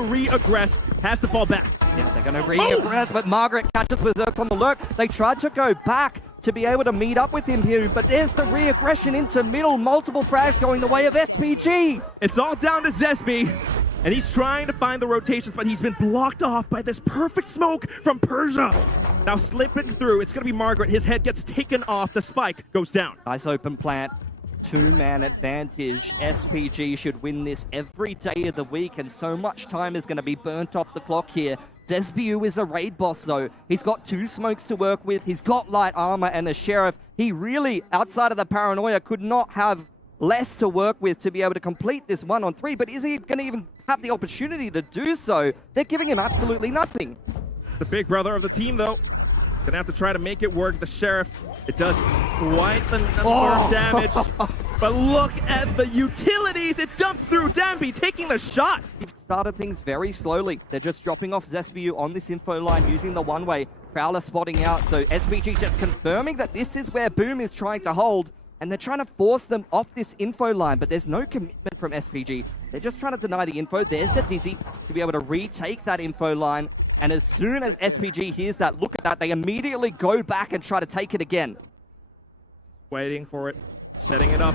Re-aggress, has to fall back. Yeah, they're going to re-aggress, but Margaret catches Berserk on the lurk. They tried to go back to be able to meet up with him here, but there's the re-aggression into middle, multiple frags going the way of SPG. It's all down to Zesby, and he's trying to find the rotations, but he's been blocked off by this perfect smoke from Prisa. Now slipping through, it's going to be Margaret. His head gets taken off, the spike goes down. Nice open plant. Two-man advantage. SPG should win this every day of the week, and so much time is going to be burnt off the clock here. Desbiu is a raid boss, though. He's got 2 smokes to work with. He's got light armor and a sheriff. He really, outside of the paranoia, could not have less to work with to be able to complete this 1-on-3. But is he going to even have the opportunity to do so? They're giving him absolutely nothing. The big brother of the team, though, gonna have to try to make it work. The sheriff, it does quite the number of damage. But look at the utilities. It dumps through. Danby taking the shot. They've started things very slowly. They're just dropping off Zesbiu on this info line using the one-way. Prowler spotting out, so SPG just confirming that this is where Boom is trying to hold, and they're trying to force them off this info line, but there's no commitment from SPG. They're just trying to deny the info. There's the Dizzy to be able to retake that info line, and as soon as SPG hears that, look at that, they immediately go back and try to take it again. Waiting for it, setting it up.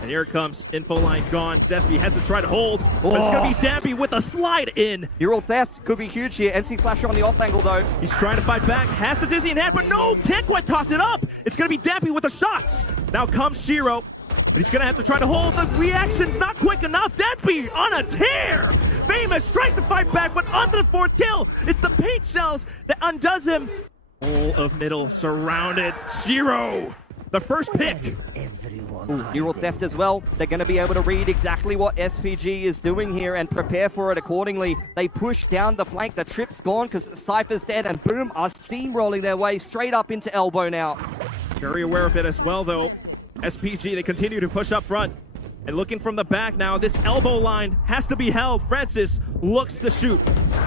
And here it comes, info line gone. Zesby has to try to hold, but it's going to be Danby with a slide in. Hero theft could be huge here. NC Slasher on the off angle though. He's trying to fight back, has the Dizzy in hand, but no, can't quite toss it up. It's going to be Danby with the shots. Now comes Shiro, but he's going to have to try to hold. The reaction's not quick enough. Danby on a tear. Famous tries to fight back, but onto the 4th kill. It's the paint shells that undoes him. All of middle surrounded. Shiro, the first pick. Neural theft as well. They're going to be able to read exactly what SPG is doing here and prepare for it accordingly. They push down the flank. The trip's gone because Cypher's dead, and Boom are steamrolling their way straight up into elbow now. Very aware of it as well, though. SPG, they continue to push up front. And looking from the back now, this elbow line has to be held. Francis looks to shoot.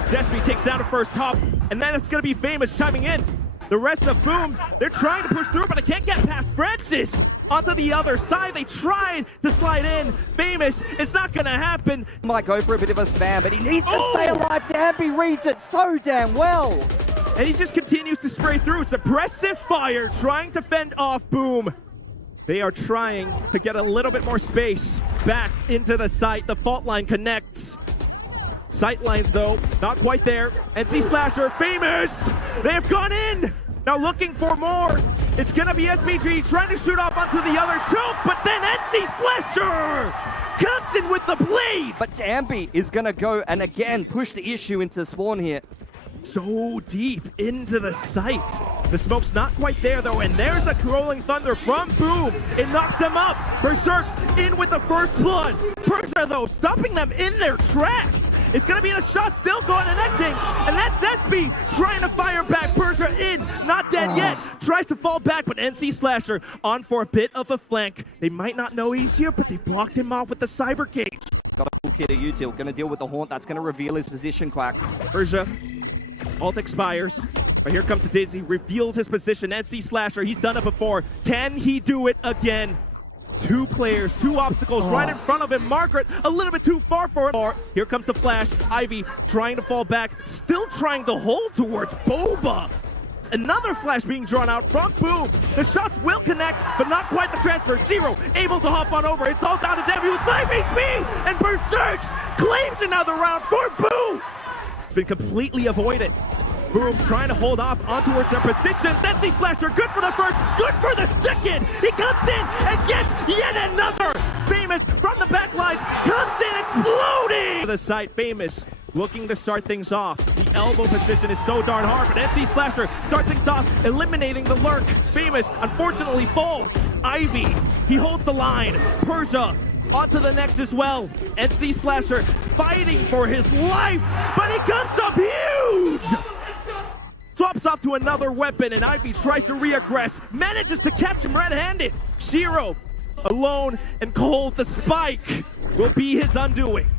Zesby takes down the first top, and then it's going to be Famous chiming in. The rest of Boom, they're trying to push through, but they can't get past Francis. Onto the other side, they tried to slide in. Famous, it's not going to happen. Might go for a bit of a spam, but he needs to stay alive. Danby reads it so damn well. And he just continues to spray through. Suppressive fire, trying to fend off Boom. They are trying to get a little bit more space back into the site. The fault line connects. Sight lines, though, not quite there. NC Slasher, Famous! They have gone in! Now looking for more. It's gonna be SPG trying to shoot off onto the other choke, but then NC Slasher comes in with the blade! But Danby is gonna go and again push the issue into spawn here. So deep into the site. The smoke's not quite there, though, and there's a rolling thunder from Boom. It knocks them up. Berserk's in with the first blood. Persia, though, stopping them in their tracks. It's going to be a shot still going connecting, and that's SB trying to fire back. Persia in, not dead yet. Tries to fall back, but NC Slasher on for a bit of a flank. They might not know he's here, but they blocked him off with the cyber cage. Got a full kit of util. Going to deal with the haunt. That's going to reveal his position, Quack. Persia. Ult expires, but here comes the Dizzy, reveals his position. NC Slasher, he's done it before. Can he do it again? 2 players, 2 obstacles right in front of him. Margaret, a little bit too far for him. Here comes the flash. Ivy trying to fall back, still trying to hold towards Boba. Another flash being drawn out from Boom. The shots will connect, but not quite the transfer. Zero able to hop on over. It's all down to Debbie with 5 HP, and Berserks claims another round for Boom. Been completely avoided. Boom trying to hold off on towards their positions. NC Slasher, good for the first, good for the second. He comes in and gets yet another. Famous from the back lines comes in exploding. The site, Famous looking to start things off. The elbow position is so darn hard, but NC Slasher starts things off, eliminating the lurk. Famous unfortunately falls. Ivy, he holds the line. Persia on to the next as well. NC Slasher fighting for his life, but he comes up huge! Swaps off to another weapon, and Ivy tries to re-aggress, manages to catch him red-handed. Shiro, alone and cold, the spike will be his undoing.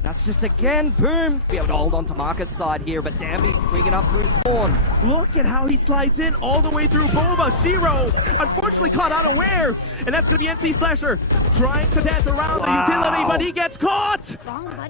That's just again, Boom. Be able to hold on to Market side here, but Danby's swinging up through spawn. Look at how he slides in all the way through Boba. Shiro, unfortunately, unfortunately caught unaware, and that's going to be NC Slasher trying to dance around the utility, but he gets caught.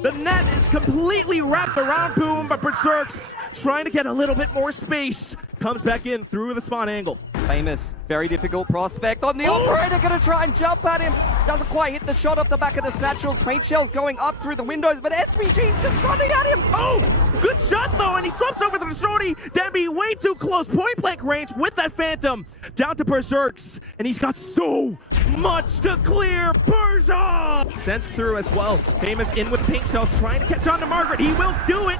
The net is completely wrapped around Boom, but Berserk's trying to get a little bit more space. Comes back in through the spawn angle. Famous, very difficult prospect on the operator, gonna try and jump at him. Doesn't quite hit the shot off the back of the satchels. Paint shells going up through the windows, but SPG's just running at him. Oh, good shot though, and he swaps over to the shorty. Debbie way too close, point blank range with that Phantom. Down to Berserk's, and he's got so much to clear. Persia! Sends through as well. Famous in with paint shells, trying to catch on to Margaret. He will do it.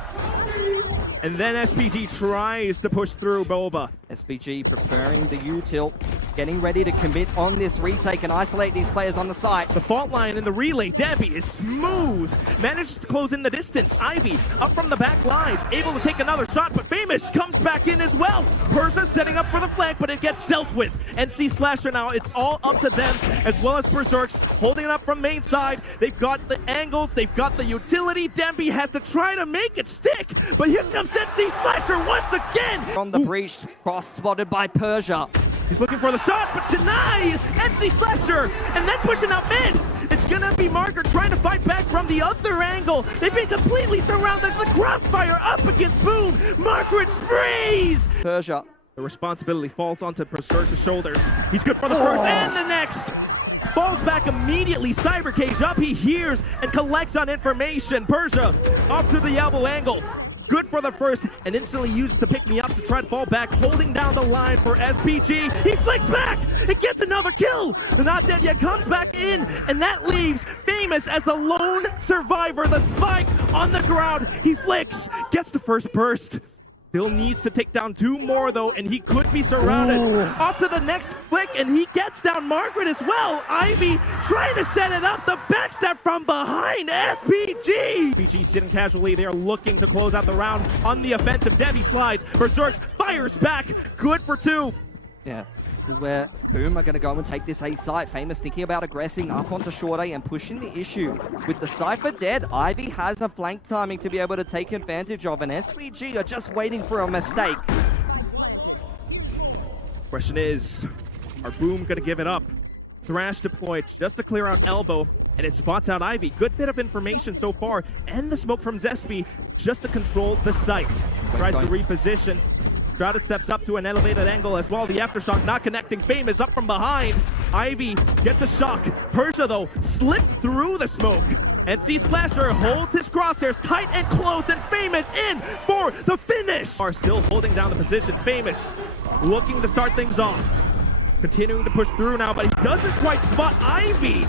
And then SPG tries to push through Boba. SPG preparing the U-tilt, getting ready to commit on this retake and isolate these players on the site. The fault line in the relay, Debbie is smooth. Manages to close in the distance. Ivy up from the back lines, able to take another shot, but Famous comes back in as well. Persia setting up for the flank, but it gets dealt with. NC Slasher now, it's all up to them, as well as Berserk's holding it up from main side. They've got the angles, they've got the utility. Debbie has to try to make it stick, but here comes NC Slasher once again. From the breach, cross spotted by Persia. He's looking for the shot, but denied! NC Slasher, and then pushing up mid! It's gonna be Margaret trying to fight back from the other angle. They've been completely surrounded. The crossfire up against Boom. Margaret freeze! Persia. The responsibility falls onto Berserk's shoulders. He's good for the first and the next! Falls back immediately, Cyber Cage up, he hears and collects on information. Persia off to the elbow angle. Good for the first, and instantly uses to pick me up to try to fall back, holding down the line for SPG. He flicks back! It gets another kill! The Not Dead Yet comes back in, and that leaves Famous as the lone survivor. The spike on the ground. He flicks, gets the first burst. Still needs to take down two more though, and he could be surrounded. Off to the next flick, and he gets down Margaret as well. Ivy trying to set it up. The backstab from behind SPG. SPG sitting casually. They are looking to close out the round on the offensive. Debbie slides. Berserk fires back. Good for two. Yeah. This is where Boom are going to go and take this A site. Famous thinking about aggressing up onto short A and pushing the issue. With the Cypher dead, Ivy has a flank timing to be able to take advantage of, and SVG are just waiting for a mistake. Question is, are Boom going to give it up? Thrash deployed just to clear out elbow, and it spots out Ivy. Good bit of information so far, and the smoke from Zespi just to control the site. Tries to reposition. Crowded steps up to an elevated angle as well. The aftershock not connecting. Famous up from behind. Ivy gets a shock. Persia, though, slips through the smoke. NC Slasher holds his crosshairs tight and close, and Famous in for the finish. Are still holding down the positions. Famous looking to start things off. Continuing to push through now, but he doesn't quite spot Ivy.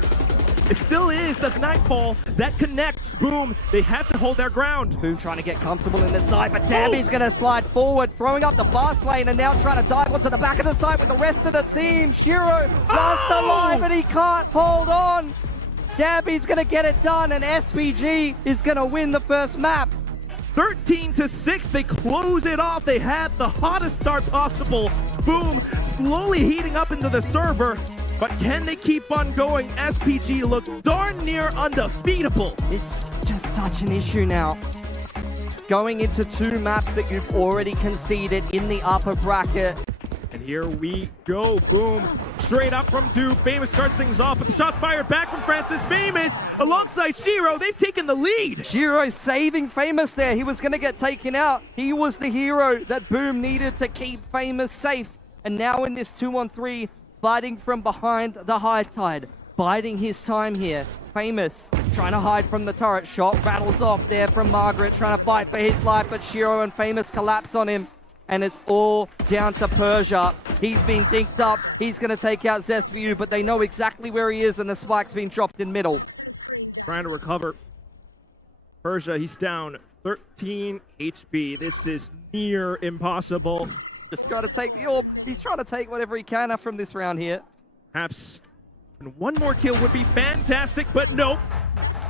It still is the Nightfall that connects Boom. They have to hold their ground. Boom trying to get comfortable in the side, but Tammy's going to slide forward, throwing up the fast lane, and now trying to dive onto the back of the side with the rest of the team. Shiro just alive, and he can't hold on. Dabby's going to get it done, and SPG is going to win the first map. 13-6, they close it off. They had the hottest start possible. Boom slowly heating up into the server. But can they keep on going? SPG looks darn near undefeatable. It's just such an issue now. Going into two maps that you've already conceded in the upper bracket. And here we go. Boom. Straight up from two. Famous starts things off, but the shots fired back from Francis. Famous alongside Shiro. They've taken the lead. Shiro saving Famous there. He was going to get taken out. He was the hero that Boom needed to keep Famous safe. And now in this 2-on-3, fighting from behind the high tide, biding his time here. Famous trying to hide from the turret. Shot rattles off there from Margaret, trying to fight for his life, but Shiro and Famous collapse on him, and it's all down to Persia. He's been dinked up. He's going to take out Zesview, but they know exactly where he is, and the spike's been dropped in middle. Trying to recover. Persia, he's down 13 HP. This is near impossible. Just trying to take the orb. He's trying to take whatever he can from this round here. Perhaps one more kill would be fantastic, but nope.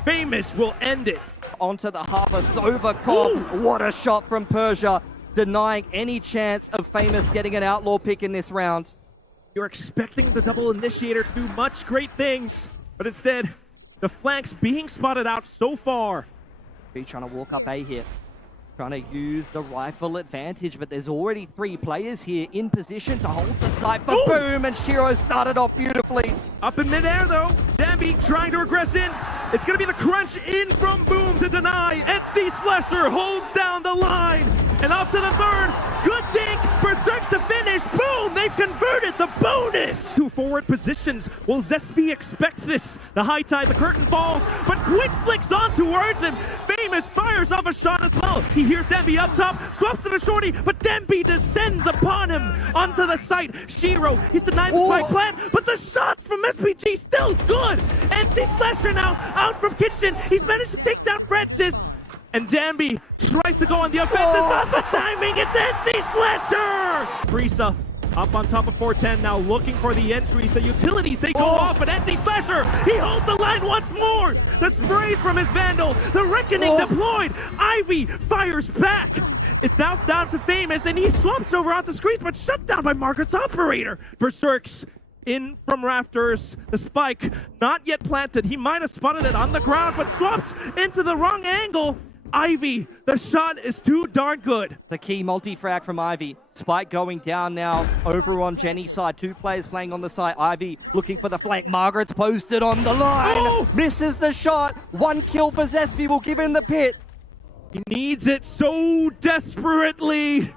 Famous will end it. Onto the Harbour Sovakov. What a shot from Persia, denying any chance of Famous getting an outlaw pick in this round. You're expecting the double initiator to do much great things, but instead, the flanks being spotted out so far. Be trying to walk up A here. Trying to use the rifle advantage, but there's already 3 players here in position to hold the site. But boom, and Shiro started off beautifully. Up in midair though, Dambi trying to regress in. It's gonna be the crunch in from Boom to deny. NC Slasher holds down the line. And off to the third, good dink, Berserks to finish. Boom, they've converted the bonus. 2 forward positions. Will Zespi expect this? The high tide, the curtain falls, but Quick flicks on towards him. Famous fires off a shot as well. He hears Demby up top, swaps to the shorty, but Demby descends upon him onto the site. Shiro, he's denied the spike plant, but the shots from SPG still good. NC Slasher now out from Kitchen. He's managed to take down Francis. And Dambi tries to go on the offensive. Not the timing, it's NC Slasher! Prisa up on top of 410 now, looking for the entries, the utilities, they go off, but NC Slasher, he holds the line once more! The sprays from his Vandal, the Reckoning deployed! Ivy fires back! It's now down to Famous, and he swaps over onto screens, but shut down by Margaret's operator! Berserks in from rafters, the spike not yet planted. He might have spotted it on the ground, but swaps into the wrong angle. Ivy, the shot is too darn good. The key multi-frag from Ivy. Spike going down now over on Jenny's side. 2 players playing on the side. Ivy looking for the flank. Margaret's posted on the line. Misses the shot. 1 kill for Zespi will give him the pit. He needs it so desperately.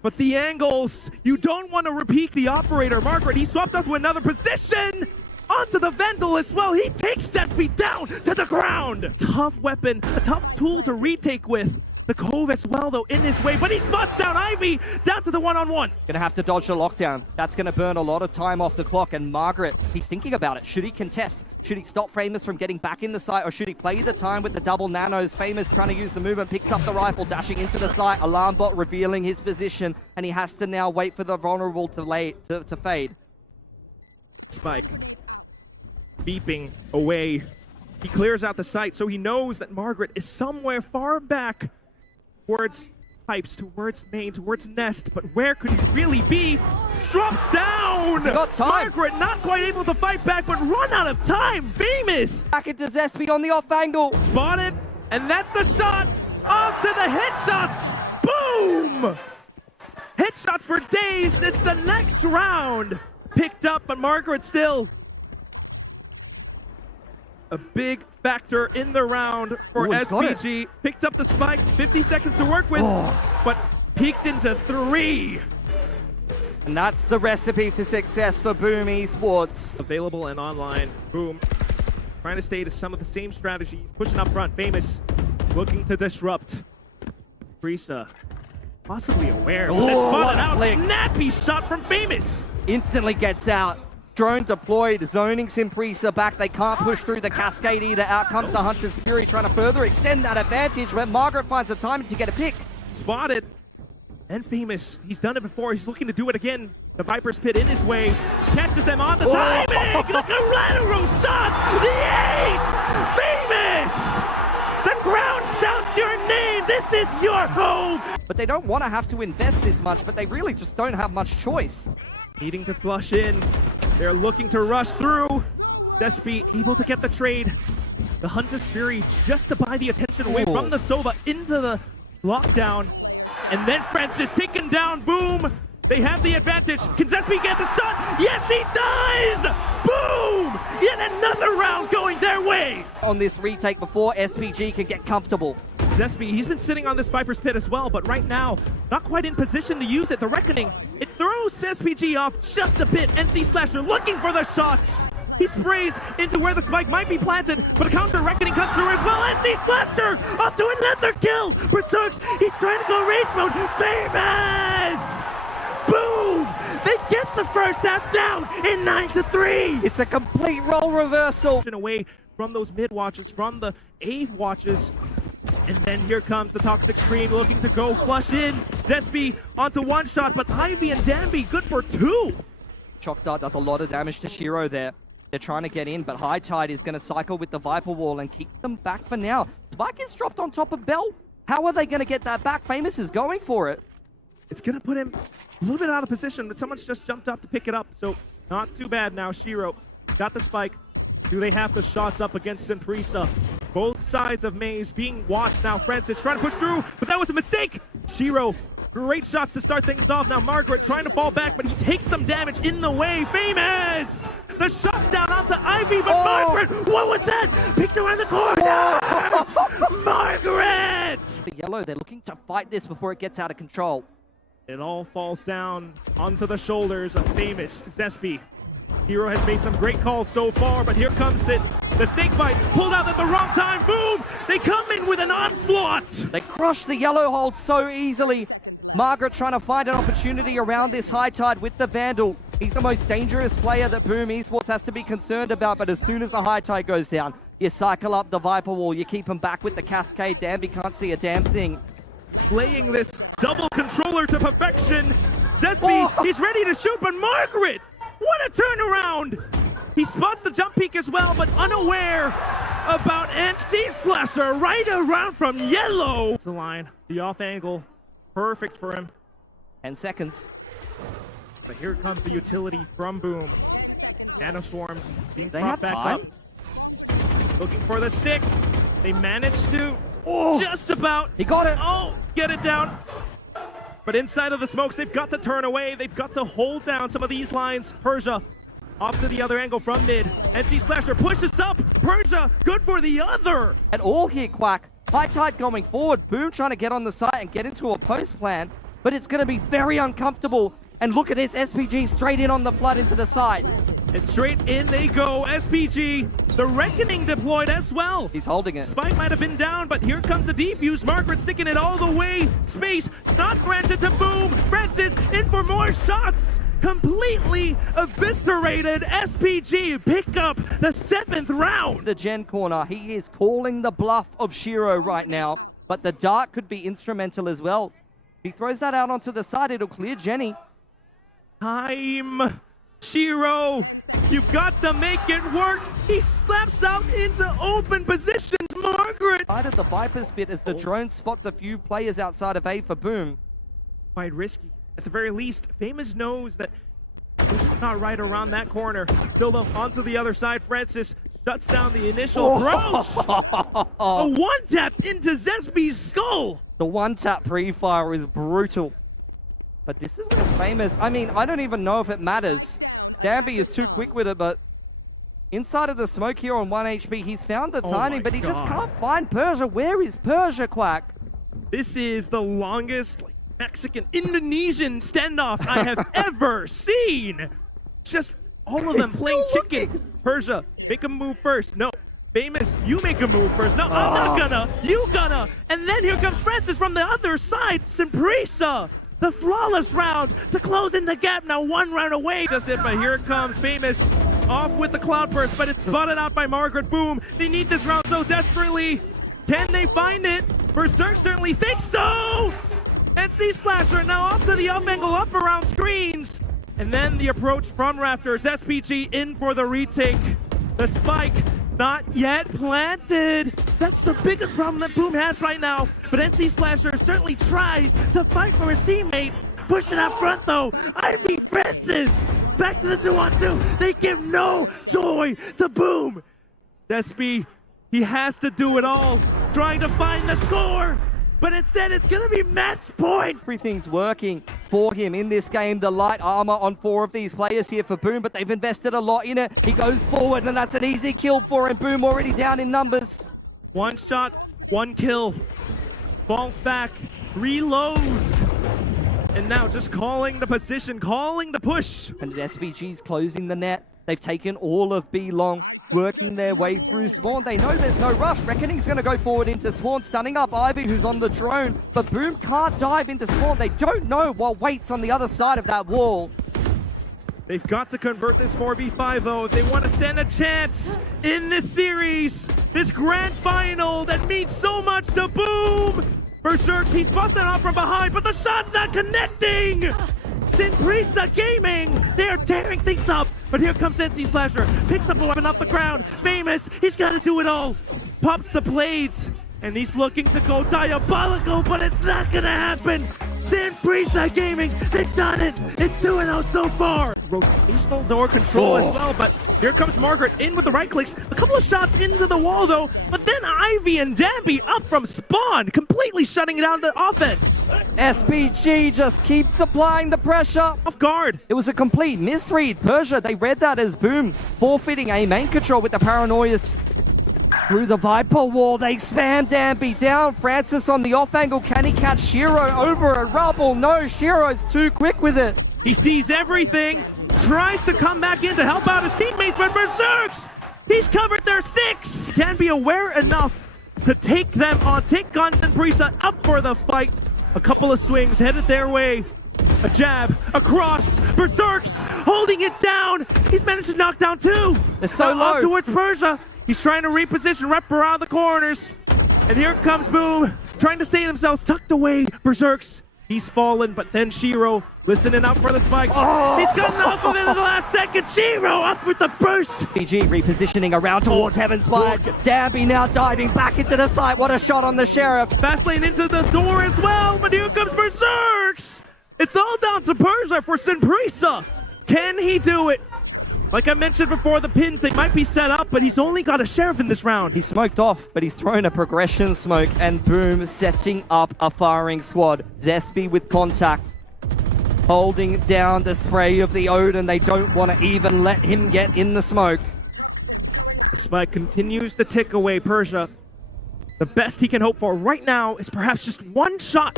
But the angles, you don't want to repeat the operator. Margaret, he swapped out to another position. Onto the Vandal as well. He takes Zespi down to the ground. Tough weapon, a tough tool to retake with. The Cove as well, though, in his way. But he spots down Ivy down to the one-on-one. Gonna have to dodge the lockdown. That's gonna burn a lot of time off the clock. And Margaret, he's thinking about it. Should he contest? Should he stop Famous from getting back in the site? Or should he play the time with the double nanos? Famous trying to use the movement, picks up the rifle, dashing into the site. Alarm bot revealing his position. And he has to now wait for the vulnerable to fade. Spike beeping away. He clears out the site, so he knows that Margaret is somewhere far back towards pipes, towards main, towards nest. But where could he really be? Drops down! He's got time. Margaret not quite able to fight back, but run out of time. Famous! Back into Zespi on the off angle. Spotted, and that's the shot! Off to the headshots! Boom! Headshots for days. It's the next round. Picked up, but Margaret still a big factor in the round for SPG. Picked up the spike, 50 seconds to work with, but peaked into 3. And that's the recipe for success for Boom Esports. Available and online. Boom. Trying to stay to some of the same strategies. Pushing up front. Famous looking to disrupt. Prisa possibly aware. But it's spotted out. Snappy shot from Famous. Instantly gets out. Drone deployed, zoning Prisa back. They can't push through the cascade either. Out comes the Hunter's Fury trying to further extend that advantage, where Margaret finds the time to get a pick. Spotted. And Famous, he's done it before. He's looking to do it again. The Viper's pit in his way. Catches them on the timing! The collateral shot! The ace! Famous! The ground shouts your name! This is your home! But they don't want to have to invest this much, but they really just don't have much choice. Needing to flush in. They're looking to rush through. Zespi able to get the trade. The Hunter's Fury just to buy the attention away from the Sova into the lockdown. And then Francis taken down. Boom! They have the advantage. Can Zespi get the shot? Yes, he does! Boom! Yet another round going their way! On this retake before SPG can get comfortable. Zespi, he's been sitting on this Viper's Pit as well, but right now, not quite in position to use it. The Reckoning, it throws SPG off just a bit. NC Slasher looking for the shots. He sprays into where the spike might be planted, but a counter Reckoning comes through as well. NC Slasher off to another kill. Berserks, he's trying to go rage mode. Famous! Boom! They get the first half down in 9-3. It's a complete role reversal. Away from those mid watches, from the AVE watches. And then here comes the Toxic Scream looking to go flush in. Zespi onto one shot, but Ivy and Danby good for 2. Shock Dart does a lot of damage to Shiro there. They're trying to get in, but High Tide is going to cycle with the Viper Wall and keep them back for now. Spike is dropped on top of Bell. How are they going to get that back? Famous is going for it. It's going to put him a little bit out of position, but someone's just jumped up to pick it up, so not too bad now. Shiro got the spike. Do they have the shots up against Prisa? Both sides of Maze being watched now. Francis trying to push through, but that was a mistake. Shiro, great shots to start things off. Now Margaret trying to fall back, but he takes some damage in the way. Famous! The shot down onto Ivy, but Margaret, what was that? Picked around the corner! Margaret! The yellow, they're looking to fight this before it gets out of control. It all falls down onto the shoulders of Famous Zespi. Hero has made some great calls so far, but here comes it. The snake bite pulled out at the wrong time. Boom! They come in with an onslaught! They crush the yellow hold so easily. Margaret trying to find an opportunity around this high tide with the Vandal. He's the most dangerous player that Boom Esports has to be concerned about, but as soon as the high tide goes down, you cycle up the Viper Wall, you keep him back with the Cascade. Danby can't see a damn thing. Playing this double controller to perfection. Zespi, he's ready to shoot, but Margaret! What a turnaround! He spots the jump peak as well, but unaware about anti-slasher right around from yellow. It's the line, the off angle, perfect for him. 10 seconds. But here comes the utility from Boom. Nano Swarms being They propped have back time? up. Looking for the stick. They managed to just about. He got it. Oh, get it down. But inside of the smokes, they've got to turn away. They've got to hold down some of these lines. Persia off to the other angle from mid. NC Slasher pushes up. Persia, good for the other. At all here, Quack. High tide going forward. Boom trying to get on the site and get into a post plan, but it's going to be very uncomfortable. And look at this, SPG straight in on the flood into the side. And straight in they go, SPG. The Reckoning deployed as well. He's holding it. Spike might have been down, but here comes the defuse. Margaret sticking it all the way. Space not granted to Boom. Francis in for more shots. Completely eviscerated. SPG pick up the 7th round. The Gen corner, he is calling the bluff of Shiro right now, but the dart could be instrumental as well. He throws that out onto the side, it'll clear Jenny. Time. Shiro, you've got to make it work. He slaps out into open positions. Margaret. Side of the Viper's bit as the drone spots a few players outside of A for Boom. Quite risky. At the very least, Famous knows that this is not right around that corner. Still though, onto the other side, Francis shuts down the initial approach. A one-tap into Zespi's skull. The one-tap pre-fire is brutal. But this is where Famous, I mean, I don't even know if it matters. Danby is too quick with it, but inside of the smoke here on 1 HP, he's found the timing, but he just can't find Persia. Where is Persia, Quack? This is the longest Mexican Indonesian standoff I have ever seen. Just all of them playing chicken. Persia, make a move first. No. Famous, you make a move first. No, I'm not gonna. You gonna. And then here comes Francis from the other side. Prisa, the flawless round to close in the gap. Now 1 round away. Just it, but here comes Famous off with the cloudburst, but it's spotted out by Margaret. Boom. They need this round so desperately. Can they find it? Berserk certainly thinks so. NC Slasher now off to the up angle, up around screens. And then the approach from Raptors. SPG in for the retake. The spike not yet planted. That's the biggest problem that Boom has right now. But NC Slasher certainly tries to fight for his teammate. Pushing up front though. Ivy Francis. Back to the 2-on-2. They give no joy to Boom. Despi, he has to do it all. Trying to find the score. But instead, it's going to be match point. Everything's working for him in this game. The light armor on 4 of these players here for Boom, but they've invested a lot in it. He goes forward, and that's an easy kill for him. Boom already down in numbers. 1 shot, 1 kill. Falls back, reloads. And now just calling the position, calling the push. And SVG's closing the net. They've taken all of B long, working their way through Spawn. They know there's no rush. Reckoning's going to go forward into Spawn, stunning up Ivy, who's on the drone. But Boom can't dive into Spawn. They don't know what waits on the other side of that wall. They've got to convert this 4v5 though if they want to stand a chance in this series. This grand final that means so much to Boom. Berserk, he spots that off from behind, but the shot's not connecting. Prisa Gaming, they're tearing things up. But here comes NC Slasher, picks up a weapon off the ground. Famous, he's got to do it all. Pops the blades, and he's looking to go diabolical, but it's not gonna happen. Prisa Gaming, they've done it. It's 2-0 so far. Rotational door control as well, but Here comes Margaret in with the right clicks. A couple of shots into the wall though, but then Ivy and Dambi up from spawn, completely shutting down the offense. SPG just keeps applying the pressure. Off guard. It was a complete misread. Persia, they read that as Boom forfeiting a main control with the Paranoia through the Viper wall. They spam Dambi down. Francis on the off angle. Can he catch Shiro over a rubble? No, Shiro's too quick with it. He sees everything, tries to come back in to help out his teammates, but Berserks! He's covered their 6! Can be aware enough to take them on, take Guns and Prisa up for the fight. A couple of swings headed their way. A jab, across, Berserks holding it down. He's managed to knock down 2. They're so Now low. up towards Persia. He's trying to reposition, wrap around the corners. And here comes Boom, trying to stay themselves tucked away. Berserks, he's fallen, but then Shiro listening up for the spike. Oh! He's gotten off of it in the last second. Shiro up with the burst. PG repositioning around towards Heaven's Flag. Dambi now diving back into the site. What a shot on the Sheriff. Fast lane into the door as well, but here comes Berserks. It's all down to Persia for Prisa. Can he do it? Like I mentioned before, the pins, they might be set up, but he's only got a Sheriff in this round. He's smoked off, but he's thrown a progression smoke, and Boom setting up a firing squad. Zespi with contact, holding down the spray of the Odin. They don't want to even let him get in the smoke. The spike continues to tick away Persia. The best he can hope for right now is perhaps just one shot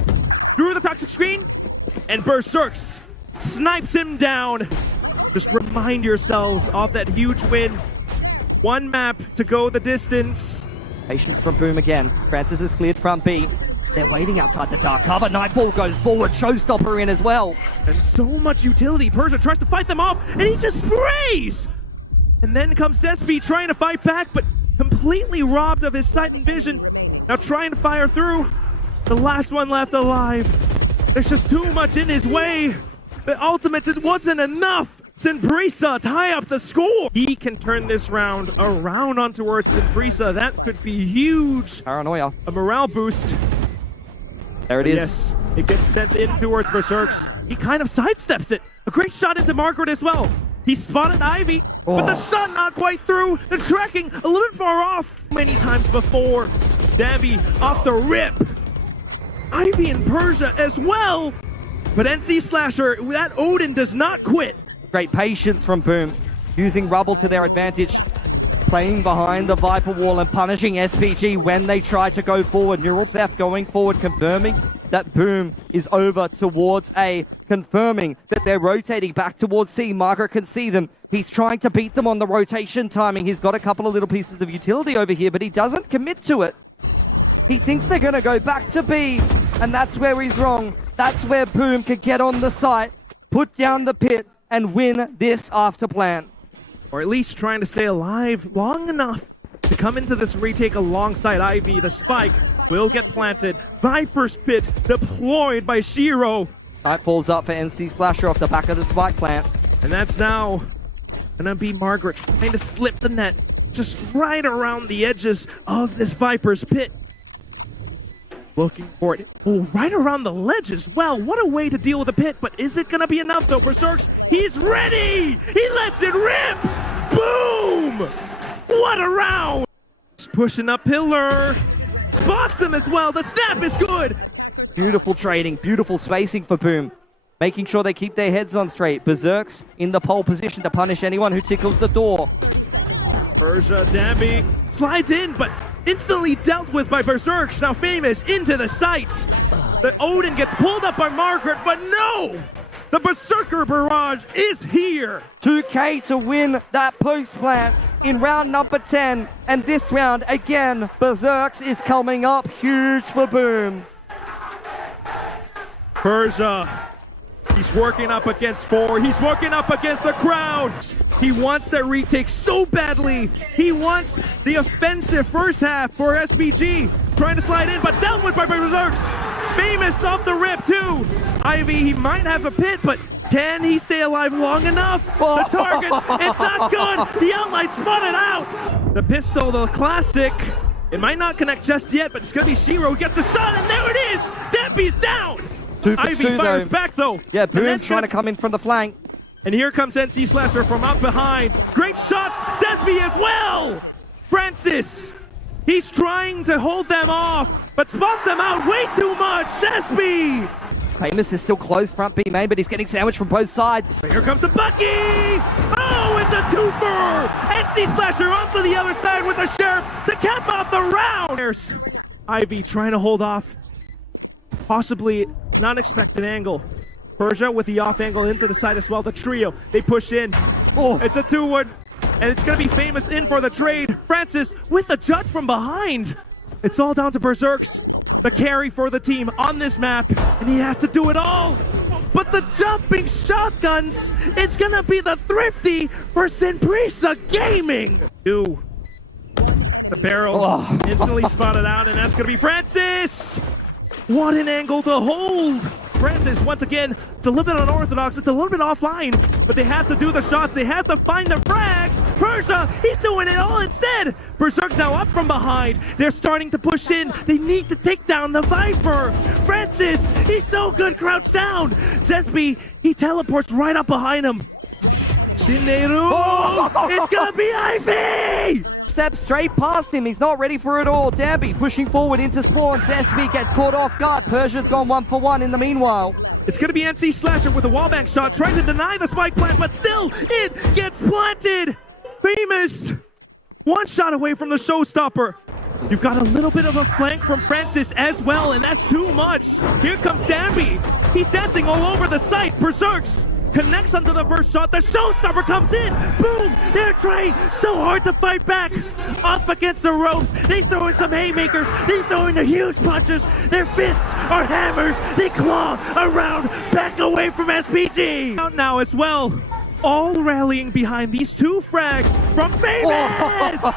through the toxic screen, and Berserks snipes him down. Just remind yourselves of that huge win. One map to go the distance. Patience from Boom again. Francis has cleared front B. They're waiting outside the dark cover. Nightfall goes forward. Showstopper in as well. And so much utility. Persia tries to fight them off, and he just sprays! And then comes Zespi trying to fight back, but completely robbed of his sight and vision. Now trying to fire through. The last one left alive. There's just too much in his way. The ultimates, it wasn't enough. Prisa tie up the score. He can turn this round around on towards Prisa. That could be huge. Paranoia. A morale boost. There it is. Yes, it gets sent in towards Berserks. He kind of sidesteps it. A great shot into Margaret as well. He spotted Ivy, but the shot not quite through. The tracking a little bit far off. Many times before. Dambi off the rip. Ivy and Persia as well. But NC Slasher, that Odin does not quit. Great patience from Boom, using Rubble to their advantage, playing behind the Viper wall and punishing SPG when they try to go forward. Neural Theft going forward, confirming that Boom is over towards A, confirming that they're rotating back towards C. Margaret can see them. He's trying to beat them on the rotation timing. He's got a couple of little pieces of utility over here, but he doesn't commit to it. He thinks they're going to go back to B, and that's where he's wrong. That's where Boom could get on the site, put down the pit, and win this after plan. Or at least trying to stay alive long enough to come into this retake alongside Ivy. The spike will get planted. Viper's Pit deployed by Shiro. Night falls up for NC Slasher off the back of the spike plant. And that's now gonna be Margaret trying to slip the net just right around the edges of this Viper's Pit. Looking for it. Oh, right around the ledge as well. What a way to deal with the pit, but is it gonna be enough though? Berserks, he's ready! He lets it rip! Boom! What a round! Just pushing up pillar. Spots them as well. The snap is good. Beautiful trading, beautiful spacing for Boom. Making sure they keep their heads on straight. Berserks in the pole position to punish anyone who tickles the door. Persia, Dambi slides in, but instantly dealt with by Berserks. Now Famous into the sights. The Odin gets pulled up by Margaret, but no! The Berserker barrage is here. 2K to win that post plant in round number 10. And this round, again, Berserks is coming up huge for Boom. Persia, he's working up against 4. He's working up against the crowd. He wants that retake so badly. He wants the offensive first half for SPG. Trying to slide in, but dealt with by Berserks. Famous off the rip too. Ivy, he might have a pit, but can he stay alive long enough? The targets, it's not good. The outlight spotted out. The pistol, the classic. It might not connect just yet, but it's gonna be Shiro who gets the shot, and there it is. Deppy's down. 2 for Ivy 2 fires though. back though. Yeah, And Boom that's trying gonna- to come in from the flank. And here comes NC Slasher from up behind. Great shots, Zesby as well! Francis, he's trying to hold them off, but spots them out way too much, Zesby! Famous is still close front B main, but he's getting sandwiched from both sides. Here comes the Bucky! Oh, it's a twofer! NC Slasher onto the other side with a Sheriff to cap out the round! There's Ivy trying to hold off. Possibly an unexpected angle. Persia with the off angle into the side as well. The trio, they push in. Oh, it's a 2-1. And it's going to be Famous in for the trade. Francis with the judge from behind. It's all down to Berserks, the carry for the team on this map. And he has to do it all. But the jumping shotguns, it's going to be the thrifty for Prisa Gaming. Ooh. The barrel instantly spotted out, and that's going to be Francis. What an angle to hold. Francis, once again, it's a little bit unorthodox, it's a little bit offline, but they have to do the shots, they have to find the frags. Persia, he's doing it all instead. Berserk's now up from behind. They're starting to push in. They need to take down the Viper. Francis, he's so good crouched down. Zesby, he teleports right up behind him. Shineru, it's gonna be Ivy! Step straight past him. He's not ready for it all. Danby pushing forward into spawn. Zesby gets caught off guard. Persia's gone 1-for-1 in the meanwhile. It's going to be NC Slasher with a wallbang shot, trying to deny the spike plant, but still, it gets planted. Famous, one shot away from the showstopper. You've got a little bit of a flank from Francis as well, and that's too much. Here comes Danby. He's dancing all over the site. Berserks connects onto the first shot. The showstopper comes in. Boom! They're trying so hard to fight back. Up against the ropes. They throw in some haymakers. They throw in the huge punches. Their fists are hammers. They claw around, back away from SPG. Out now as well. All rallying behind these two frags from Famous.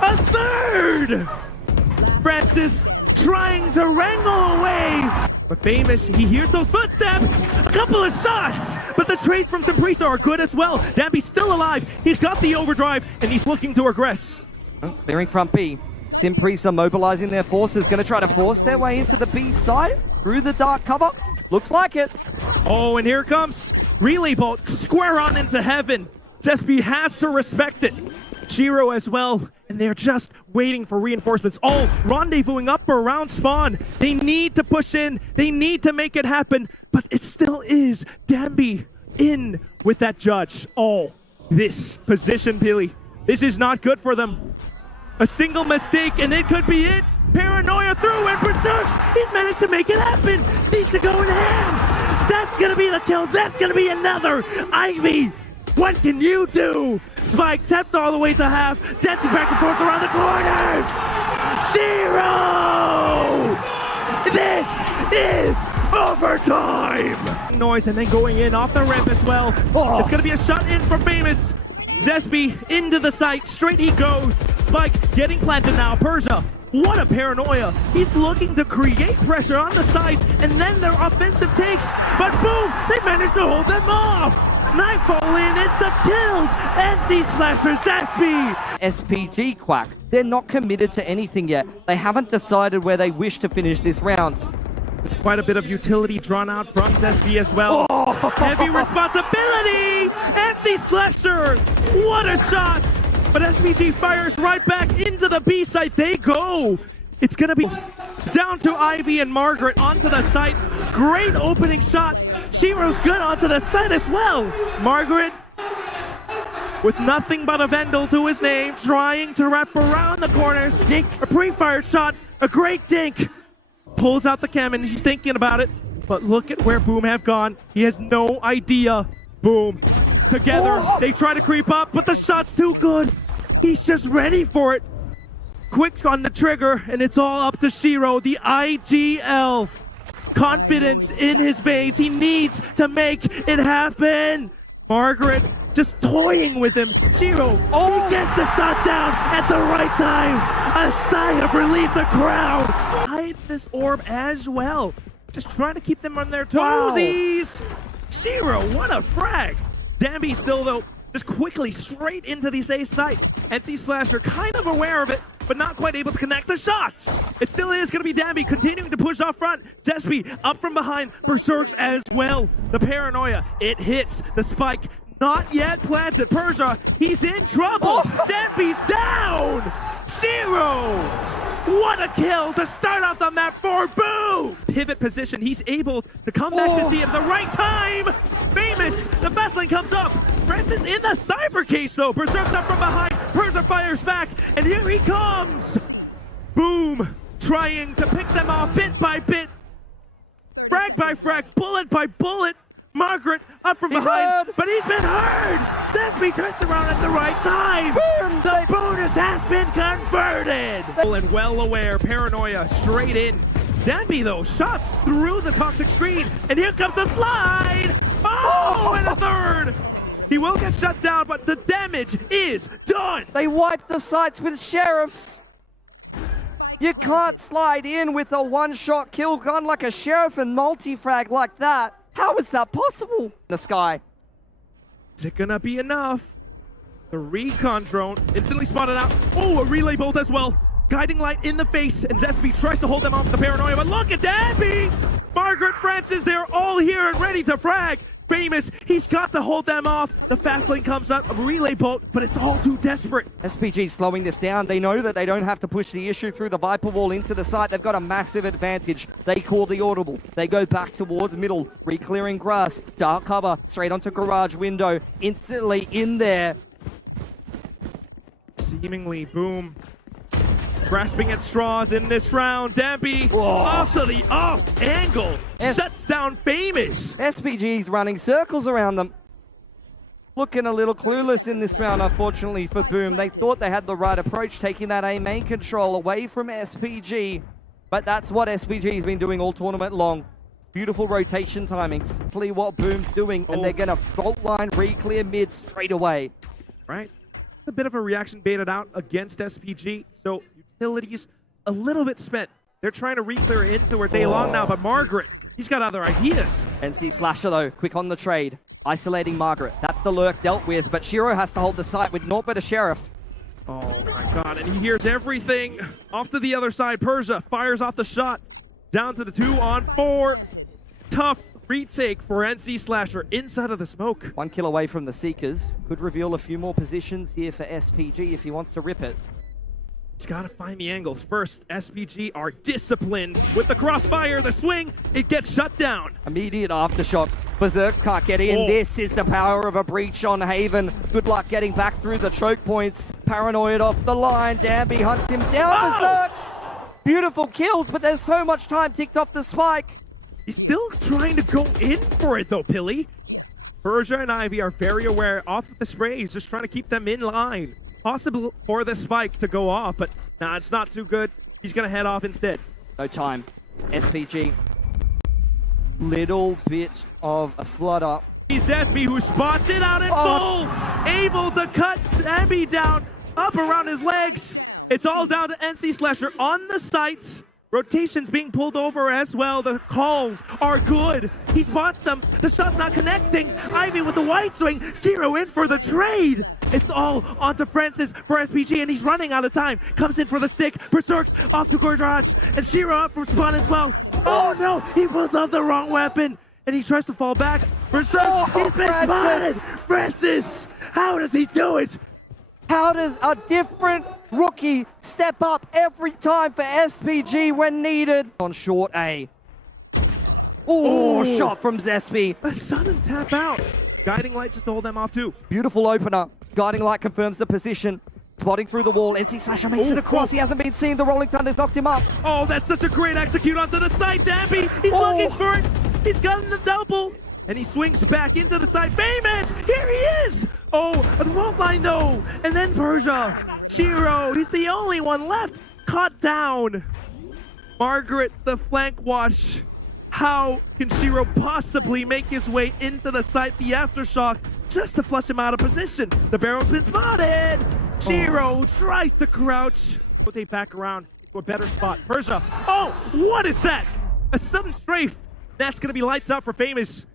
A third. Francis trying to wrangle away. But Famous, he hears those footsteps! A couple of shots! But the trades from Prisa are good as well. Danby's still alive. He's got the overdrive, and he's looking to regress. Clearing front B. Prisa mobilizing their forces, going to try to force their way into the B side through the dark cover. Looks like it. Oh, and here comes Relay Bolt, square on into heaven. Zesby has to respect it. Shiro as well, and they're just waiting for reinforcements, all rendezvousing up around spawn. They need to push in, they need to make it happen, but it still is Danby in with that judge. Oh, this position, Billy, this is not good for them. A single mistake and it could be it. Paranoia through and Berserks, he's managed to make it happen. Needs to go in hand. That's gonna be the kill, that's gonna be another. Ivy, what can you do? Spike tapped all the way to half, dancing back and forth around the corners. 0! This is overtime. Noise and then going in off the ramp as well. Oh. It's gonna be a shot in from Famous. Zesby into the site, straight he goes. Spike getting planted now. Persia, what a paranoia. He's looking to create pressure on the sides and then their offensive takes. But boom, they managed to hold them off. Nightfall in, it's the kills! NC Slasher Zesby! SPG Quack. They're not committed to anything yet. They haven't decided where they wish to finish this round. It's quite a bit of utility drawn out from Zesby as well. Oh. Heavy responsibility! NC Slasher! What a shot! But SPG fires right back into the B site. They go! It's gonna be down to Ivy and Margaret onto the site. Great opening shot. Shiro's good onto the site as well. Margaret with nothing but a Vendel to his name, trying to wrap around the corners. Dink, a pre-fired shot, a great dink. Pulls out the cam and he's thinking about it. But look at where Boom have gone. He has no idea. Boom. Together, they try to creep up, but the shot's too good. He's just ready for it. Quick on the trigger, and it's all up to Shiro, the IGL. Confidence in his veins. He needs to make it happen. Margaret just toying with him. Shiro, he gets the shot down at the right time. A sigh of relief, the crowd. Hide this orb as well. Just trying to keep them on their toesies. Wow. Shiro, what a frag. Danby still, though, just quickly straight into the A site. NC Slasher kind of aware of it. but not quite able to connect the shots. It still is going to be Danby continuing to push off front. Zespy up from behind, Berserks as well. The paranoia, it hits the spike. Not yet planted. Persia, he's in trouble. Danby's down. Zero. What a kill to start off the map for Boom. Pivot position. He's able to come back to see it at the right time. Famous. The fast lane comes up. Francis in the cyber cage though. Berserk's up from behind. Persia fires back. And here he comes. Boom. Trying to pick them off bit by bit. Frag by frag. Bullet by bullet. Margaret up from behind, but he's been hurt! Zespy turns around at the right time! Boom. The bonus has been converted! And well aware, paranoia straight in. Danby though, shots through the toxic screen, and here comes the slide! Oh, and a third! He will get shut down, but the damage is done! They wiped the sights with sheriffs! You can't slide in with a one-shot kill gun like a sheriff and multi-frag like that. How is that possible? The sky. Is it gonna be enough? The recon drone instantly spotted out. Oh, a relay bolt as well. Guiding light in the face, and Zespy tries to hold them off with the paranoia, but look at Danby! Margaret, Francis, they're all here and ready to frag. Famous, he's got to hold them off. The fast lane comes up, a relay bolt, but it's all too desperate. SPG slowing this down. They know that they don't have to push the issue through the Viper wall into the site. They've got a massive advantage. They call the audible. They go back towards middle, re-clearing grass, dark cover, straight onto garage window, instantly in there. Seemingly, Boom grasping at straws in this round. Danby off to the off angle, shuts down Famous. SPG's running circles around them. Looking a little clueless in this round, unfortunately for Boom. They thought they had the right approach, taking that A main control away from SPG. But that's what SPG's been doing all tournament long. Beautiful rotation timings. Play what Boom's doing, and they're gonna fault line re-clear mid straight away. Right. A bit of a reaction baited out against SPG, so utilities a little bit spent. They're trying to re-clear in towards A-Long now, but Margaret, he's got other ideas. NC Slasher though, quick on the trade. Isolating Margaret. That's the lurk dealt with, but Shiro has to hold the site with naught but a sheriff. Oh my god, and he hears everything. Off to the other side, Persia fires off the shot. Down to the 2-on-4. Tough retake for NC Slasher inside of the smoke. 1 kill away from the Seekers. Could reveal a few more positions here for SPG if he wants to rip it. He's got to find the angles. First, SPG are disciplined. With the crossfire, the swing, it gets shut down. Immediate aftershock. Berserks can't get in. This is the power of a breach on Haven. Good luck getting back through the choke points. Paranoid off the line. Danby hunts him down. Berserks! Beautiful kills, but there's so much time ticked off the spike. He's still trying to go in for it though, Pilly. Persia and Ivy are very aware. Off with the spray, he's just trying to keep them in line. Possible for the spike to go off, but nah, it's not too good. He's gonna head off instead. No time. SPG. Little bit of a flutter. He's Zespy who spots it out in full. Able to cut Danby down, up around his legs. It's all down to NC Slasher on the site. Rotations being pulled over as well. The calls are good. He spots them. The shot's not connecting. Ivy with the wide swing. Jiro in for the trade. It's all onto Francis for SPG, and he's running out of time. Comes in for the stick. Berserks off to garage. And Shiro up for spawn as well. Oh no, he pulls off the wrong weapon. And he tries to fall back. Berserks, he's been spotted. Francis, how does he do it? How does a different rookie step up every time for SPG when needed? On short A. Oh, shot from Zespy. A sudden tap out. Guiding light just to hold them off too. Beautiful opener. Guiding light confirms the position. Spotting through the wall. NC Slasher makes it across. He hasn't been seen. The Rolling Thunder's knocked him up. Oh, that's such a great execute onto the side, Danby. He's looking for it. He's gotten the double. And he swings back into the side. Famous! Here he is! Oh, the fault line though. And then Persia. Shiro, he's the only one left. Caught down. Margaret, the flank wash. How can Shiro possibly make his way into the site? The aftershock just to flush him out of position. The barrel's been spotted. Shiro tries to crouch. Rotate back around to a better spot. Persia. Oh, what is that? A sudden strafe. That's going to be lights out for Famous.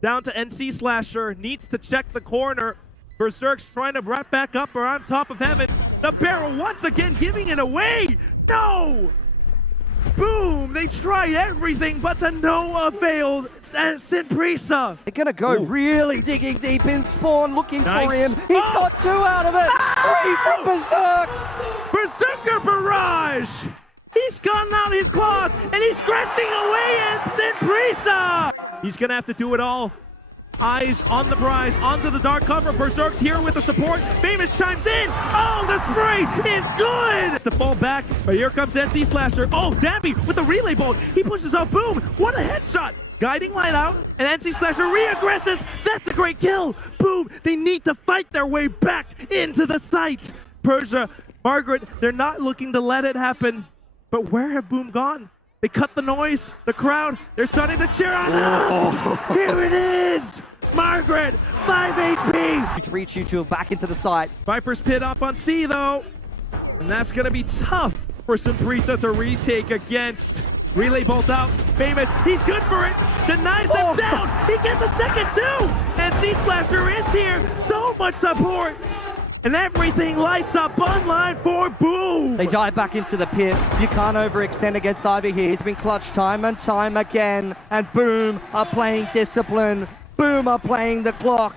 Down to NC Slasher. Needs to check the corner. Berserk's trying to wrap back up around top of Heaven. The barrel once again giving it away. No! Boom! They try everything, but to no avail. Prisa. They're gonna go really digging deep in spawn, looking for him. He's got 2 out of it. 3 from Berserks. Berserker barrage. He's gotten out his claws, and he's scratching away at Prisa. He's gonna have to do it all. Eyes on the prize, onto the dark cover. Berserk's here with the support. Famous chimes in. Oh, the spray is good. It's to fall back, but here comes NC Slasher. Oh, Dampy with the relay bolt. He pushes up. Boom. What a headshot. Guiding light out, and NC Slasher re-aggresses. That's a great kill. Boom. They need to fight their way back into the site. Persia, Margaret, they're not looking to let it happen. But where have Boom gone? They cut the noise, the crowd, they're starting to cheer on them. Here it is! Margaret, 5 HP! Reach you back into the site. Viper's pit up on C though. And that's gonna be tough for Prisa to retake against. Relay bolt out, Famous, he's good for it! Denies them down! He gets a second too! And C-Slasher is here! So much support! And everything lights up online for Boom! They dive back into the pit. You can't overextend against Ivy here. He's been clutched time and time again. And Boom are playing discipline. Boom are playing the clock.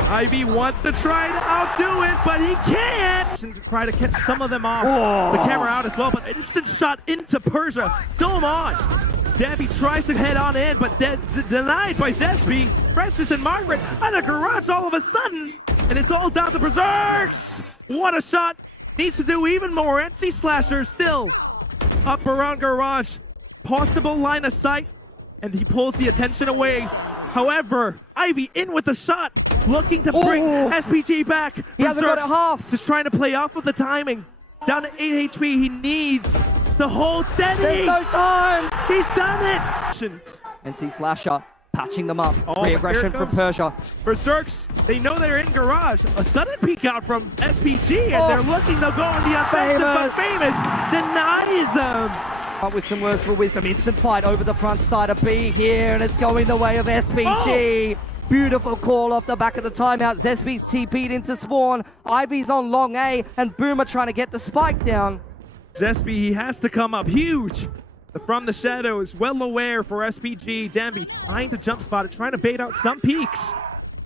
Ivy wants to try to outdo it, but he can't! And try to catch some of them off. The camera out as well, but an instant shot into Persia. Dome on! Dampy tries to head on in, but denied by Zesby. Francis and Margaret on a garage all of a sudden. And it's all down to Berserks! What a shot! Needs to do even more. NC Slasher still up around garage. Possible line of sight. And he pulls the attention away. However, Ivy in with the shot. Looking to bring SPG back. He hasn't got it half. Just trying to play off with the timing. Down to 8 HP. He needs to hold steady. There's no time. He's done it. NC Slasher patching them up. Oh, Re-aggression from Persia. Berserks, they know they're in garage. A sudden peek out from SPG, and they're looking to go on the offensive, but Famous denies them. With some words for wisdom. Instant fight over the front side of B here, and it's going the way of SPG. Beautiful call off the back of the timeout. Zesby's TP'd into spawn. Ivy's on long A, and Boomer trying to get the spike down. Zesby, he has to come up huge. From the shadows, well aware for SPG. Danby trying to jump spot it, trying to bait out some peaks.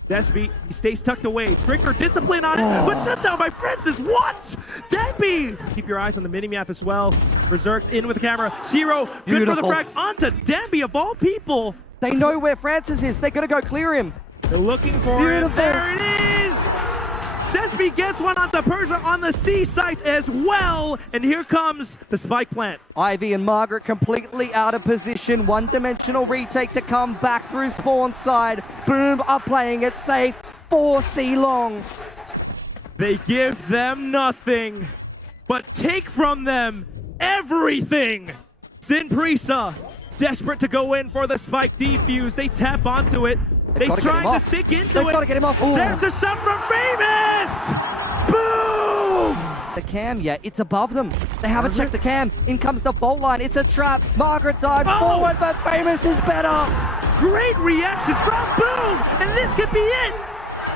Zesby, he stays tucked away. Trigger discipline on it, but shut down by Francis. What? Danby! Keep your eyes on the minimap as well. Berserk's in with the camera. Zero, good for the frag. Onto Danby of all people. They know where Francis is. They're going to go clear him. They're looking for it. There it is! Zesby gets one onto Persia on the C site as well. And here comes the spike plant. Ivy and Margaret completely out of position. One-dimensional retake to come back through spawn side. Boom are playing it safe. 4C long. They give them nothing, but take from them everything. Prisa, desperate to go in for the spike defuse. They tap onto it. They try to stick into it. Got to get him off. There's the shot from Famous! Boom! The cam, yeah, it's above them. They haven't checked the cam. In comes the fault line. It's a trap. Margaret dives forward, but Famous is better. Great reaction from Boom! And this could be it!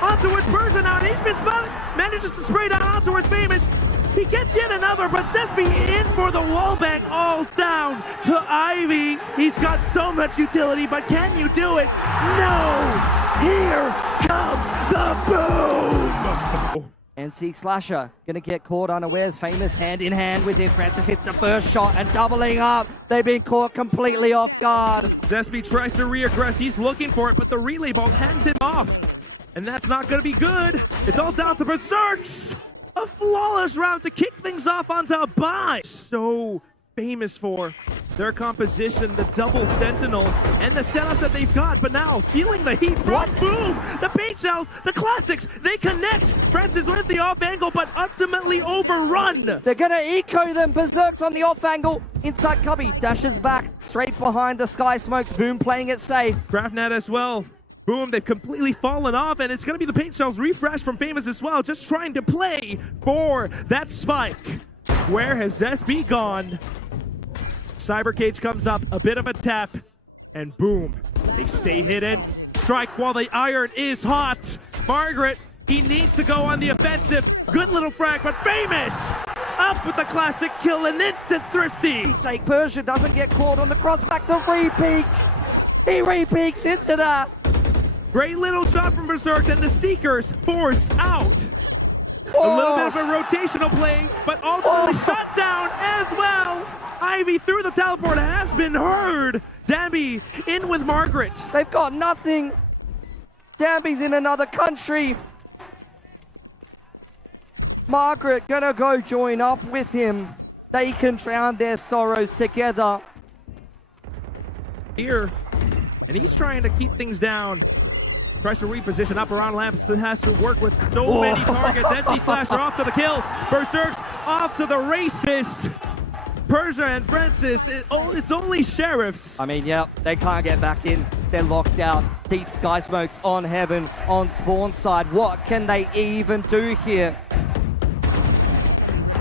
On towards Persia now, and he's been spotted. Manages to spray down on towards Famous. He gets yet another, but Zesby in for the wallbang, all down to Ivy. He's got so much utility, but can you do it? No! Here comes the Boom! NC Slasher gonna get caught unawares. Famous hand in hand with him. Francis hits the first shot and doubling up. They've been caught completely off guard. Zesby tries to re-aggress. He's looking for it, but the relay bolt hands him off. And that's not gonna be good. It's all down to Berserks. A flawless round to kick things off onto a bye. So famous for their composition, the double sentinel, and the setups that they've got. But now, feeling the heat from Boom, the paint shells, the classics, they connect. Francis with the off angle, but ultimately overrun. They're gonna eco them. Berserk's on the off angle. Inside Cubby, dashes back, straight behind the sky smokes. Boom playing it safe. Craftnet as well. Boom, they've completely fallen off, and it's going to be the paint shells refresh from Famous as well, just trying to play for that spike. Where has SB gone? Cyber Cage comes up, a bit of a tap, and boom, they stay hidden. Strike while the iron is hot. Margaret He needs to go on the offensive. Good little frag, but Famous up with the classic kill, an instant thrifty. Take Persia doesn't get caught on the cross back to re-peek. He re-peeks into that. Great little shot from Berserk, and the Seekers forced out. A little bit of a rotational play, but ultimately shut down as well. Ivy through the teleport has been heard. Danby in with Margaret. They've got nothing. Danby's in another country. Margaret gonna go join up with him. They can drown their sorrows together. Here, and he's trying to keep things down. Tries to reposition up around Lamps, but has to work with so many targets. NC Slasher off to the kill. Berserk's off to the races. Persia and Francis, it's only Sheriffs. I mean, yeah, they can't get back in. They're locked out. Deep Sky Smokes on Heaven, on Spawn side. What can they even do here?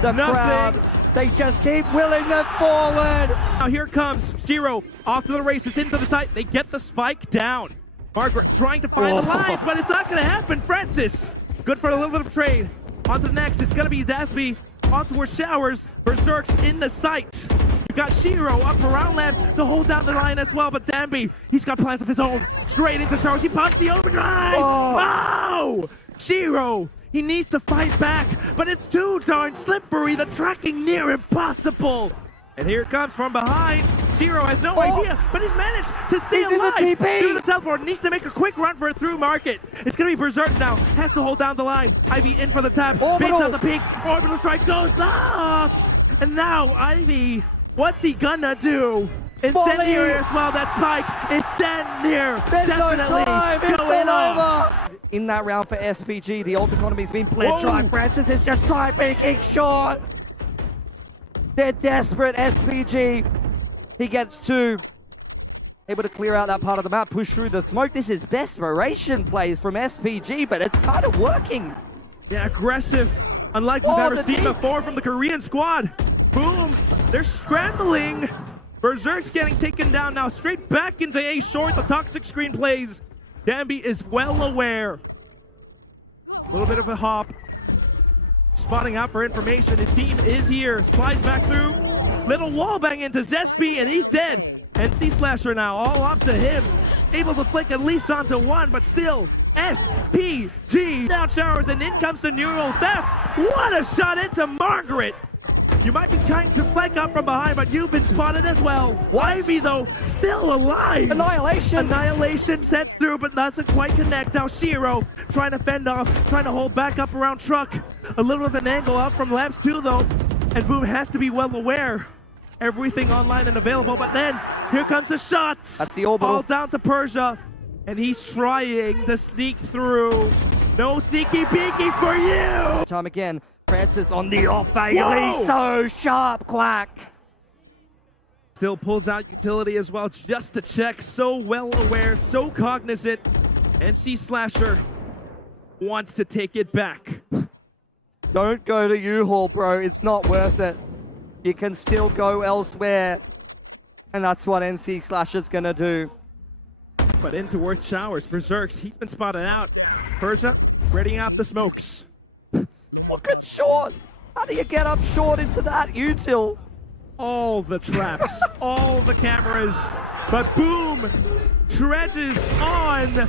The crowd, they just keep willing them forward. Now here comes Shiro off to the races, into the site. They get the spike down. Margaret trying to find the lines, but it's not going to happen. Francis, good for a little bit of trade. On to the next, it's going to be Dasby on towards Showers. Berserk's in the sight. You got Shiro up around Lamps to hold down the line as well, but Danby, he's got plans of his own. Straight into Showers, he pumps the overdrive. Oh! Shiro, he needs to fight back, but it's too darn slippery. The tracking near impossible. And here it comes from behind. Shiro has no idea, but he's managed to stay alive in the TP. through the teleport. Needs to make a quick run for a through market. It's going to be Berserk now. Has to hold down the line. Ivy in for the tap. Baits out the peak. Orbital strike goes off. And now Ivy, what's he gonna do? Incendiary as well. That spike is dead near. There's Definitely no time. It's going all off. over. In that round for SPG, the ult economy's been played dry. Francis is just trying making short. They're desperate, SPG. He gets two. Able to clear out that part of the map, push through the smoke. This is desperation plays from SPG, but it's kind of working. Yeah, aggressive. Unlike we've ever seen before from the Korean squad. Boom. They're scrambling. Berserk's getting taken down now. Straight back into A short. The toxic screen plays. Danby is well aware. A little bit of a hop. Spotting out for information. His team is here. Slides back through. Little wall bang into Zespi, and he's dead. NC Slasher now, all up to him. Able to flick at least onto one, but still, SPG. Down Showers, and in comes the neural theft. What a shot into Margaret. You might be trying to flank up from behind, but you've been spotted as well. Ivy, though, still alive. Annihilation sets through, but doesn't quite connect. Now Shiro trying to fend off, trying to hold back up around Truck. A little of an angle up from Labs 2, though. And Boom has to be well aware. Everything online and available, but then here comes the shots. That's the orbital. All down to Persia, and he's trying to sneak through. No sneaky peeky for you. Time again. Francis on the off Bailey, so sharp, Quack. Still pulls out utility as well just to check. So well aware, so cognizant. NC Slasher wants to take it back. Don't go to U-Haul, bro. It's not worth it. You can still go elsewhere. And that's what NC Slasher's gonna do. But in towards Showers. Berserks, he's been spotted out. Persia readying out the smokes. Look at short. How do you get up short into that util? All the traps, all the cameras, but Boom dredges on.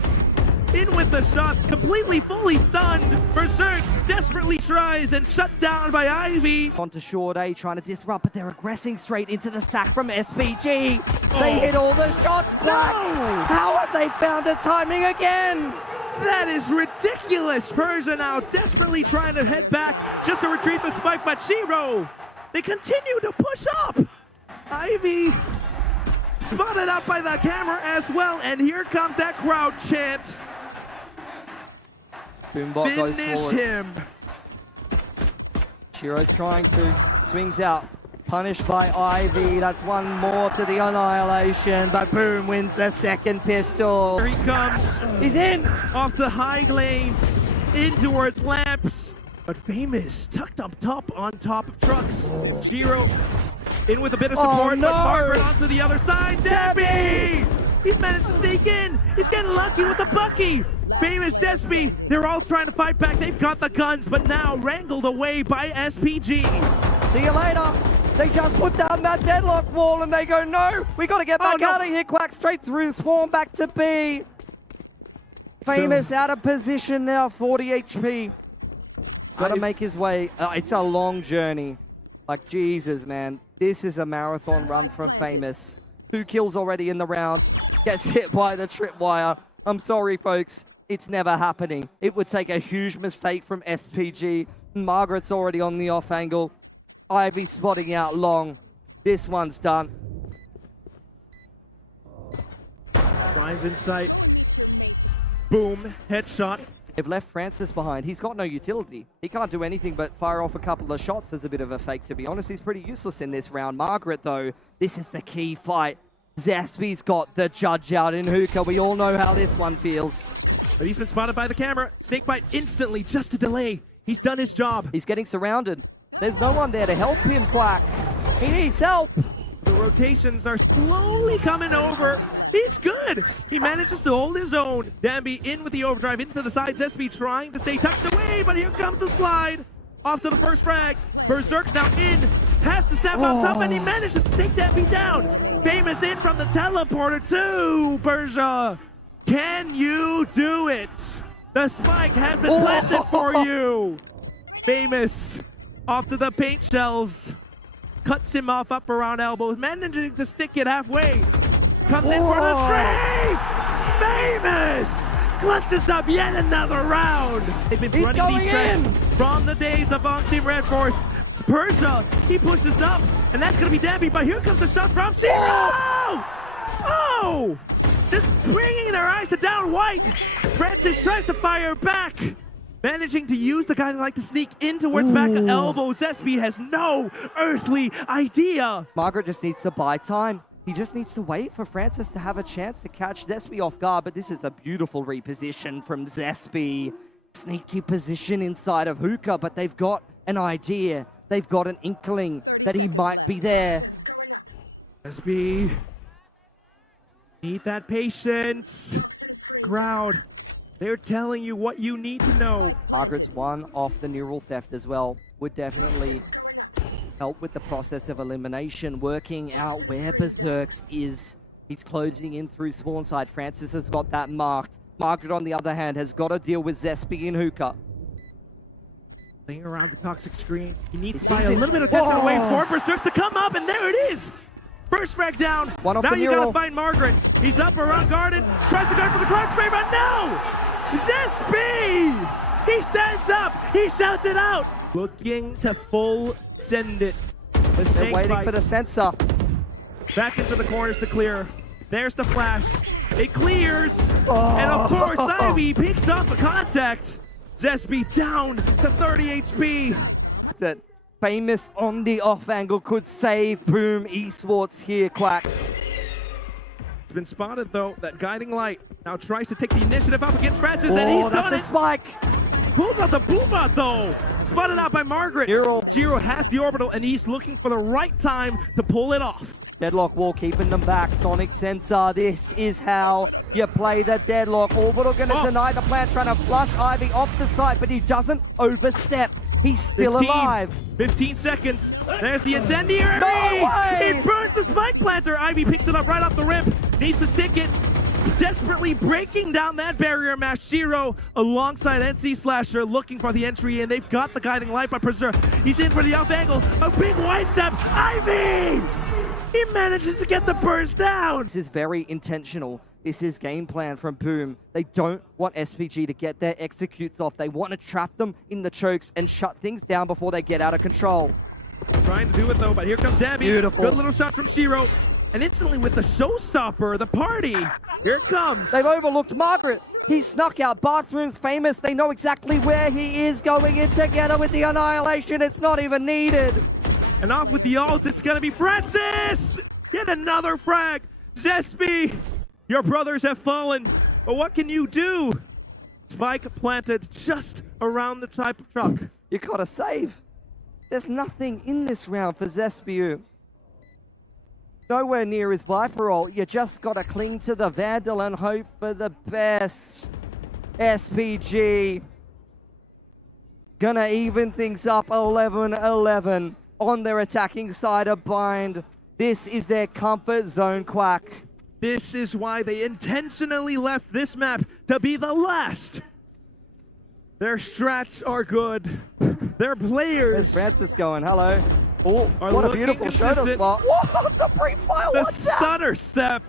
In with the shots, completely fully stunned. Berserks desperately tries and shut down by Ivy. Onto short A, trying to disrupt, but they're aggressing straight into the stack from SPG. They hit all the shots, Quack. No! How have they found the timing again? That is ridiculous. Persia now desperately trying to head back just to retrieve the spike, but Shiro, they continue to push up. Ivy spotted out by the camera as well, and here comes that crowd chant. Boombot goes Finish forward. him. Shiro's trying to, swings out. Punished by Ivy, that's one more to the annihilation, but Boom wins the second pistol. Here he comes. He's in! Off the high lanes, in towards Lamps. But Famous tucked up top on top of Trucks. Shiro in with a bit of support, no! but Margaret onto the other side. Debbie! He's managed to sneak in. He's getting lucky with the Bucky. Famous SB, they're all trying to fight back. They've got the guns, but now wrangled away by SPG. See you later. They just put down that deadlock wall and they go, no, we got to get back out of here, Quack. Straight through, Swarm back to B. Famous out of position now, 40 HP. Got to make his way. It's a long journey. Like, Jesus, man. This is a marathon run from Famous. 2 kills already in the round. Gets hit by the tripwire. I'm sorry, folks. It's never happening. It would take a huge mistake from SPG. Margaret's already on the off angle. Ivy spotting out long. This one's done. Ryan's in sight. Boom. Headshot. They've left Francis behind. He's got no utility. He can't do anything but fire off a couple of shots as a bit of a fake, to be honest. He's pretty useless in this round. Margaret, though, this is the key fight. Zaspy's got the judge out in hookah. We all know how this one feels. But he's been spotted by the camera. Snakebite instantly, just to delay. He's done his job. He's getting surrounded. There's no one there to help him, Quack. He needs help. The rotations are slowly coming over. He's good. He manages to hold his own. Danby in with the overdrive into the sides. SB trying to stay tucked away, but here comes the slide. Off to the first frag. Berserk's now in. Has to step up top, and he manages to take Danby down. Famous in from the teleporter to Berja. Can you do it? The spike has been planted for you. Famous off to the paint shells. Cuts him off up around elbows, managing to stick it halfway. Comes in for the strafe! Famous! Clutches up yet another round. They've been running these threats from the days of on Team Red Force. Persia, he pushes up, and that's going to be Danby, but here comes the shot from Zero! Oh! Just bringing their eyes to down white. Francis tries to fire back. Managing to use the guy to like to sneak in towards back elbows. SB has no earthly idea. Margaret just needs to buy time. He just needs to wait for Francis to have a chance to catch Zespy off guard, but this is a beautiful reposition from Zespy. Sneaky position inside of hookah, but they've got an idea. They've got an inkling that he might be there. SB, need that patience. Crowd, they're telling you what you need to know. Margaret's one off the neural theft as well. Would definitely help with the process of elimination, working out where Berserk's is. He's closing in through spawn side. Francis has got that marked. Margaret, on the other hand, has got to deal with Zespy in hookah. Playing around the toxic screen. He needs to buy a little bit of attention away for Berserk's to come up, and there it is! First frag down. One off now the you neural. gotta find Margaret. He's up around Garden. Tries to guard for the crowd spray, but no! Zespy! He stands up. He shouts it out. Looking to full send it. They're waiting for the sensor. Back into the corners to clear. There's the flash. It clears. And of course, Ivy picks up a contact. Zespy down to 30 HP. That Famous on the off angle could save Boom Esports here, Quack. It's been spotted though, that guiding light. Now tries to take the initiative up against Francis, and he's done it. That's a spike. Pulls out the boomba though. Spotted out by Margaret. Jiro has the orbital, and he's looking for the right time to pull it off. Deadlock wall keeping them back. Sonic sensor. This is how you play the deadlock. Orbital going to deny the plan, trying to flush Ivy off the site, but he doesn't overstep. He's still alive. 15 seconds. There's the incendiary. No way! It burns the spike planter. Ivy picks it up right off the rip. Needs to stick it. Desperately breaking down that barrier match. Shiro alongside NC Slasher looking for the entry, and they've got the guiding light by Preserve. He's in for the off angle. A big wide step. Ivy! He manages to get the burst down. This is very intentional. This is game plan from Boom. They don't want SPG to get their executes off. They want to trap them in the chokes and shut things down before they get out of control. Trying to do it though, but here comes Dabby. Beautiful. Good little shot from Shiro. And instantly with the showstopper, the party. Here it comes. They've overlooked Margaret. He snuck out. Bathrooms Famous. They know exactly where he is, going in together with the Annihilation. It's not even needed. And off with the ults, it's gonna be Francis! Yet another frag. Zespy, your brothers have fallen, but what can you do? Spike planted just around the type of truck. You gotta save. There's nothing in this round for Zespy. Nowhere near his Viper ult. You just gotta cling to the Vandal and hope for the best. SPG gonna even things up 11-11 on their attacking side of Bind. This is their comfort zone, Quack. This is why they intentionally left this map to be the last. Their strats are good. Their players. Where's Francis going? Hello. Oh, Are what a looking beautiful shoulder consistent. spot. What? The pre-fire, The what's that? stutter step.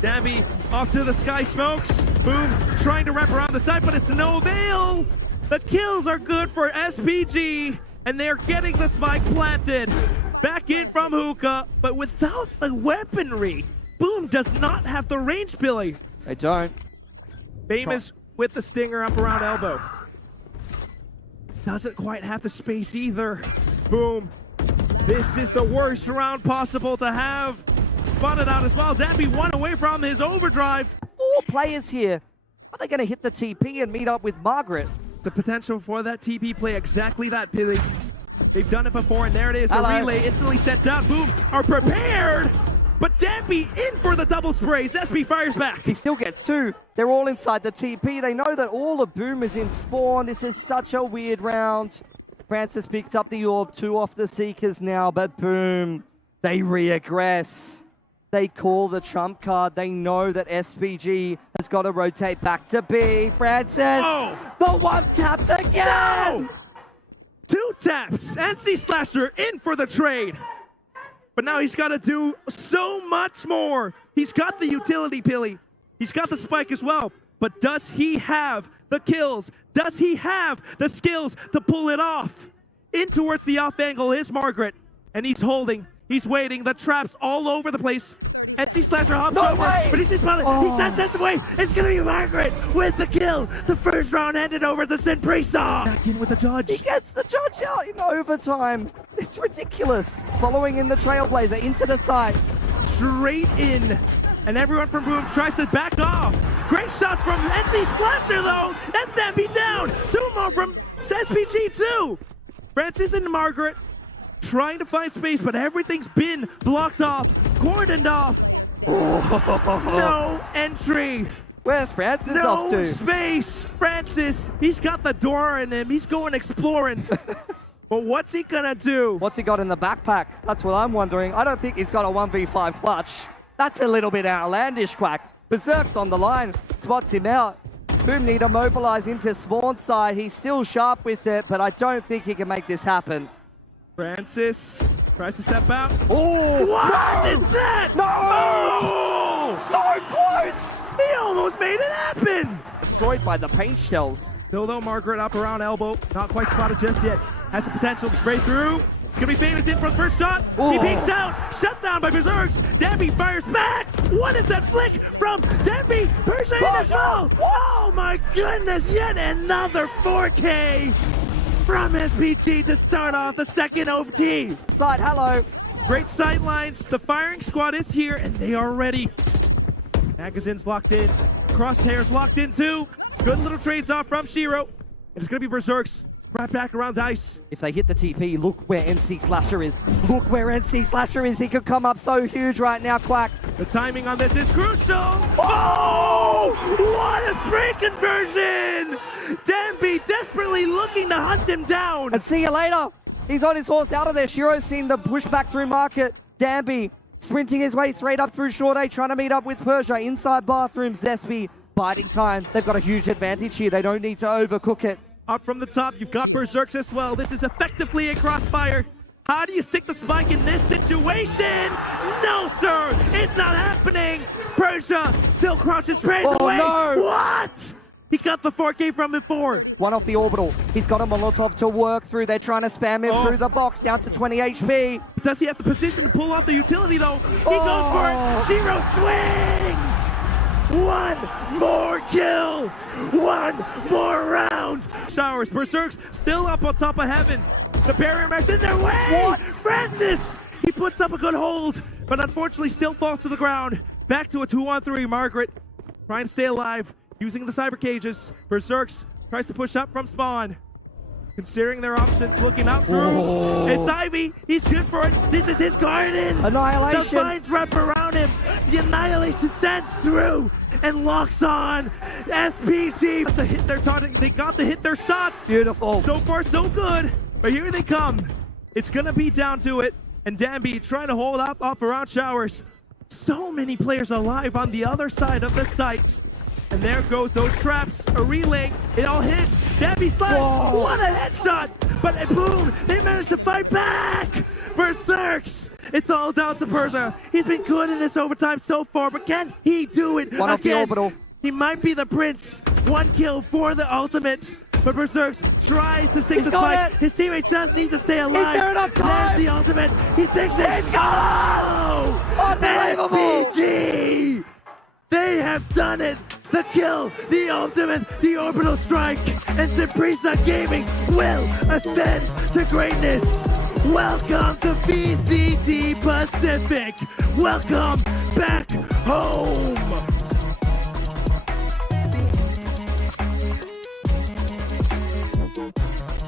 Dambi off to the sky smokes. Boom, trying to wrap around the side, but it's no avail. The kills are good for SPG, and they're getting the spike planted. Back in from Hookah, but without the weaponry. Boom does not have the range, Billy. They don't. Famous with the stinger up around elbow. Doesn't quite have the space either. Boom. This is the worst round possible to have. Spotted out as well. Dambi one away from his overdrive. 4 players here. Are they going to hit the TP and meet up with Margaret? The potential for that TP play, exactly that, Billy. They've done it before, and there it is. The Hello. relay instantly set down. Boom, are prepared. But Dambi in for the double sprays. SB fires back. He still gets 2. They're all inside the TP. They know that all the boom is in spawn. This is such a weird round. Francis picks up the orb, 2 off the Seekers now, but boom, they regress. They call the trump card. They know that SPG has got to rotate back to B. Francis, the 1 taps again. No! 2 taps. NC Slasher in for the trade. But now he's got to do so much more. He's got the utility, Billy. He's got the spike as well. But does he have the kills? Does he have the skills to pull it off? In towards the off angle is Margaret. And he's holding. He's waiting. The traps all over the place. NC Slasher hops over. way! But he's spotted. He sets away. It's going to be Margaret with the kill. The first round ended over to Sin Prisa. Back in with the judge. He gets the judge out in overtime. It's ridiculous. Following in the Trailblazer into the side. Straight in. And everyone from Boom tries to back off. Great shots from NC Slasher, though. That's Dambi down. 2 more from SPG, too. Francis and Margaret trying to find space, but everything's been blocked off, cordoned off. No entry. Where's Francis off No to? space. Francis, he's got the door in him. He's going exploring. But what's he gonna do? What's he got in the backpack? That's what I'm wondering. I don't think he's got a 1v5 clutch. That's a little bit outlandish, Quack. Berserk's on the line, spots him out. Boom need to mobilize into spawn side. He's still sharp with it, but I don't think he can make this happen. Francis tries to step out. Oh! What is that? No! Oh! So close! He almost made it happen. Destroyed by the paint shells. Still though, Margaret up around elbow. Not quite spotted just yet. Has the potential to spray through. Gonna be famous in for the first shot. He Oh. peeks out. Shut down by Berserks. Dambi fires back. What is that flick from Dambi? Persia in as well. Oh my goodness. Yet another 4K from SPG to start off the second OT. Side, hello. Great sight lines. The firing squad is here and they are ready. Magazine's locked in. Crosshairs locked in too. Good little trades off from Shiro. It's gonna be Berserks. Right back around Dice. If they hit the TP, look where NC Slasher is. Look where NC Slasher is. He could come up so huge right now, Quack. The timing on this is crucial. Oh! What a spray conversion! Dambi desperately looking to hunt him down. And see you later. He's on his horse out of there. Shiro's seen the push back through market. Dambi sprinting his way straight up through short A, trying to meet up with Persia. Inside bathroom, Zespi biding time. They've got a huge advantage here. They don't need to overcook it. Up from the top, you've got Berserks as well. This is effectively a crossfire. How do you stick the spike in this situation? No, sir! It's not happening! Persia still crouches, sprays away! No. What? He got the 4K from before. One off the orbital. He's got a Molotov to work through. They're trying to spam him through the box down to 20 HP. Does he have the position to pull off the utility, though? He goes for it. Shiro swings! One more kill! One more round! Showers, Berserks still up on top of heaven. The barrier mesh in their way! What? Francis! He puts up a good hold, but unfortunately still falls to the ground. Back to a 2-on-3. Margaret trying to stay alive, using the cyber cages. Berserks tries to push up from spawn. Considering their options, looking up through. Oh. It's Ivy. He's good for it. This is his garden. Annihilation. The vines wrap around him. The annihilation sends through. and locks on. SPG got to hit their target. They got to hit their shots. Beautiful. So far, so good. But here they come. It's gonna be down to it. And Danby trying to hold off around Showers. So many players alive on the other side of the site. And there goes those traps. A relay. It all hits. Danby slides. Whoa. What a headshot. But boom, they managed to fight back. Berserks. It's all down to Prisa. He's been good in this overtime so far, but can he do it One off the again? orbital. He might be the prince. One kill for the ultimate. But Berserks tries to stick He's the got spike. it. His teammate just needs to stay alive. Is there enough time? There's the ultimate. He sticks it. He's got it. Unbelievable. SPG! They have done it. The kill, the ultimate, the orbital strike. And Prisa Gaming will ascend to greatness. Welcome to VCT Pacific. Welcome back home.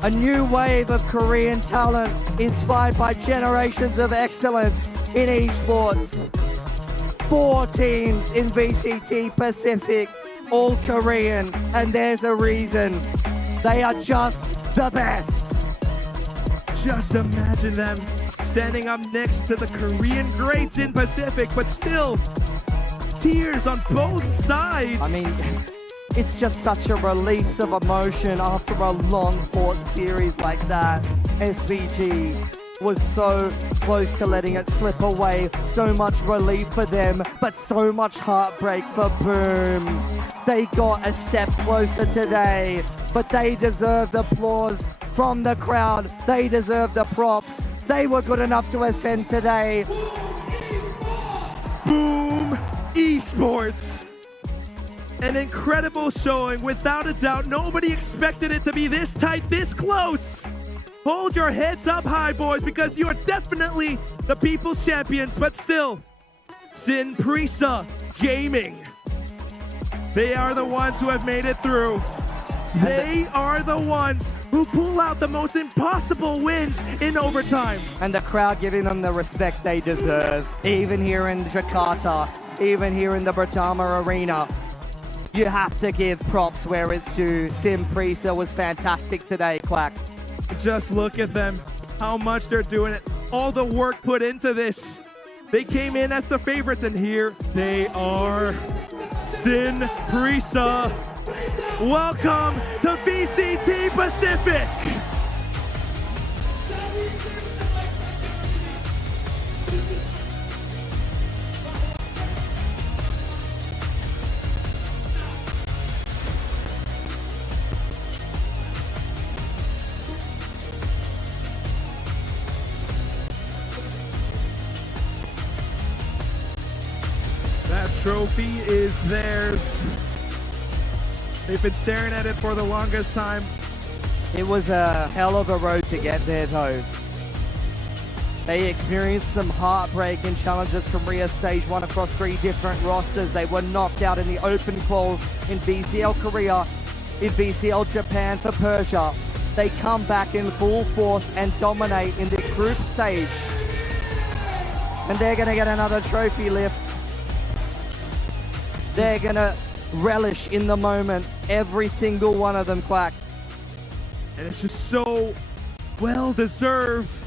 A new wave of Korean talent inspired by generations of excellence in esports. 4 teams in VCT Pacific, all Korean, and there's a reason. They are just the best. Just imagine them standing up next to the Korean greats in Pacific, but still, tears on both sides. I mean, it's just such a release of emotion after a long-fought series like that. SVG was so close to letting it slip away. So much relief for them, but so much heartbreak for Boom. They got a step closer today, but they deserve the applause from the crowd. They deserve the props. They were good enough to ascend today. Boom Esports. An incredible showing, without a doubt. Nobody expected it to be this tight, this close. Hold your heads up high, boys, because you are definitely the people's champions, but still, Prisa Gaming. They are the ones who have made it through. They are the ones who pull out the most impossible wins in overtime. And the crowd giving them the respect they deserve. Even here in Jakarta, even here in the Britama Arena. You have to give props where it's due. Prisa was fantastic today, Quack. Just look at them, how much they're doing it. All the work put into this. They came in as the favorites, and here they are. Prisa. Welcome to VCT Pacific. That trophy is theirs. They've been staring at it for the longest time. It was a hell of a road to get there, though. They experienced some heartbreaking challenges from Rio Stage 1 across 3 different rosters. They were knocked out in the open quals in BCL Korea, in BCL Japan for Persia. They come back in full force and dominate in the group stage. And they're going to get another trophy lift. They're going to relish in the moment, every single one of them, Quack. And it's just so well deserved.